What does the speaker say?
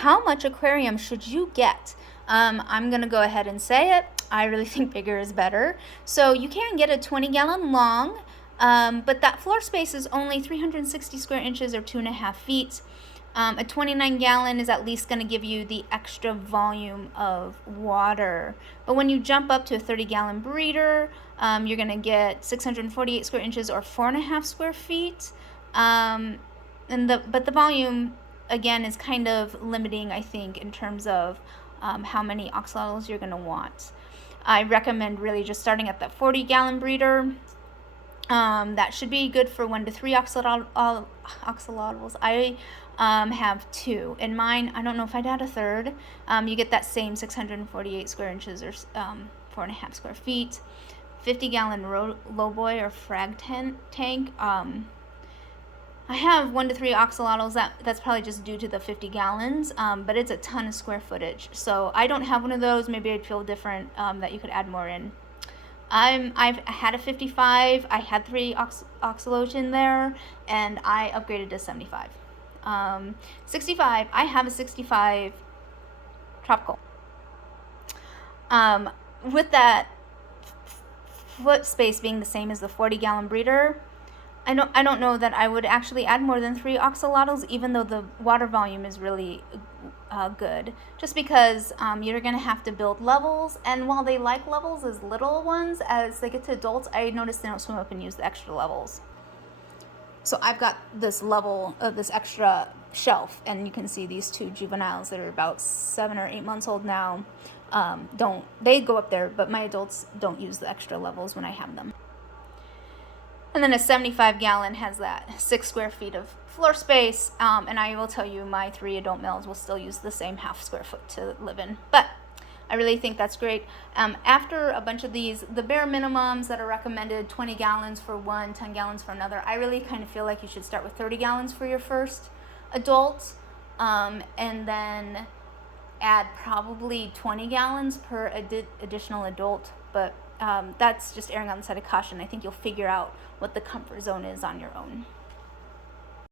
how much aquarium should you get? I'm gonna go ahead and say it. I really think bigger is better. So you can get a 20-gallon long, but that floor space is only 360 square inches or 2.5 feet. A 29-gallon is at least going to give you the extra volume of water. But when you jump up to a 30-gallon breeder, you're going to get 648 square inches or 4.5 square feet. But the volume, again, is kind of limiting, I think, in terms of how many axolotls you're going to want. I recommend really just starting at that 40-gallon breeder. That should be good for 1 to 3 axolotls. I have 2 in mine. I don't know if I'd add a third. You get that same 648 square inches or 4.5 square feet. 50-gallon lowboy or frag tank. I have 1 to 3 axolotls. That's probably just due to the 50 gallons, but it's a ton of square footage. So I don't have one of those. Maybe I'd feel different that you could add more in. I've had a 55. I had 3 axolotls in there, and I upgraded to 75. 65. I have a 65 tropical. With that foot space being the same as the 40-gallon breeder, I don't know that I would actually add more than 3 axolotls, even though the water volume is really good. Just because you're going to have to build levels, and while they like levels as little ones, as they get to adults, I noticed they don't swim up and use the extra levels. So I've got this level of this extra shelf, and you can see these 2 juveniles that are about 7 or 8 months old now. They go up there, but my adults don't use the extra levels when I have them. And then a 75-gallon has that 6 square feet of floor space, and I will tell you my 3 adult males will still use the same half square foot to live in. But I really think that's great. After a bunch of these, the bare minimums that are recommended, 20 gallons for one, 10 gallons for another, I really kind of feel like you should start with 30 gallons for your first adult, and then add probably 20 gallons per additional adult, but that's just erring on the side of caution. I think you'll figure out what the comfort zone is on your own.